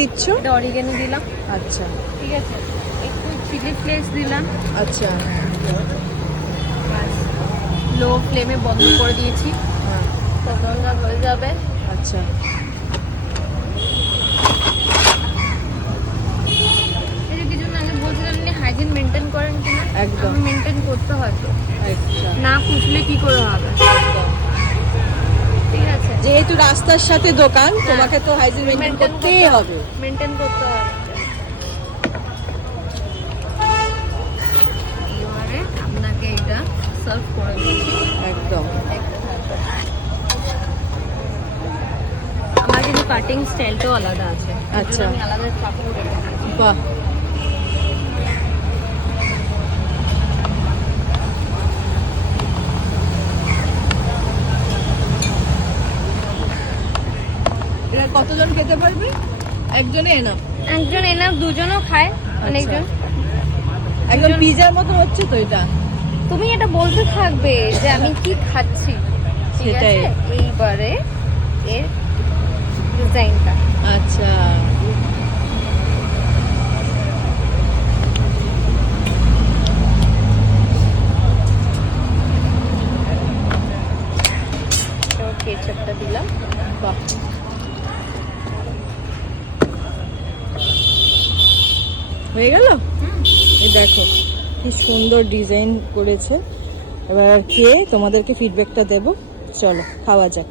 দিচ্ছ? এটা অরিগানো দিলাম। আচ্ছা ঠিক আছে, একটু চিলি ফ্লেক্স দিলাম। আচ্ছা লো ফ্লেমে বন্ধ করে দিয়েছি, হ্যাঁ ততক্ষণ হয়ে যাবে। আচ্ছা এই যে কিছু আগে বলছিলাম আপনি হাইজিন মেনটেন করেন কিনা, একদম মেনটেন করতে হয় তো, আচ্ছা না খুঁজলে কি করে হবে। ঠিক আছে, যেহেতু রাস্তার সাথে দোকান তোমাকে তো হাইজিন মেনটেন করতেই হবে। মেনটেন করতে হবে। এবারে আপনাকে এটা সার্ভ করে দিচ্ছি। একদম আমার কিন্তু কাটিং স্টাইলটাও আলাদা আছে। আচ্ছা। আমি আলাদা চাকু রেখেছি। বাহ এটা কতজন খেতে পারবে? একজনে এনাফ? একজন এনাফ, দুজনও খায় অনেকজন। একদম পিজার মতো হচ্ছে তো এটা। তুমি এটা বলতে থাকবে যে আমি কি খাচ্ছি, ঠিক আছে? সেটাই। এইবারে এর ডিজাইনটা আচ্ছা কেচাপটা দিলাম। বাহ হয়ে গেল। এই দেখো কি সুন্দর ডিজাইন করেছে। এবার খেয়ে তোমাদেরকে ফিডব্যাকটা দেবো। চলো খাওয়া যাক।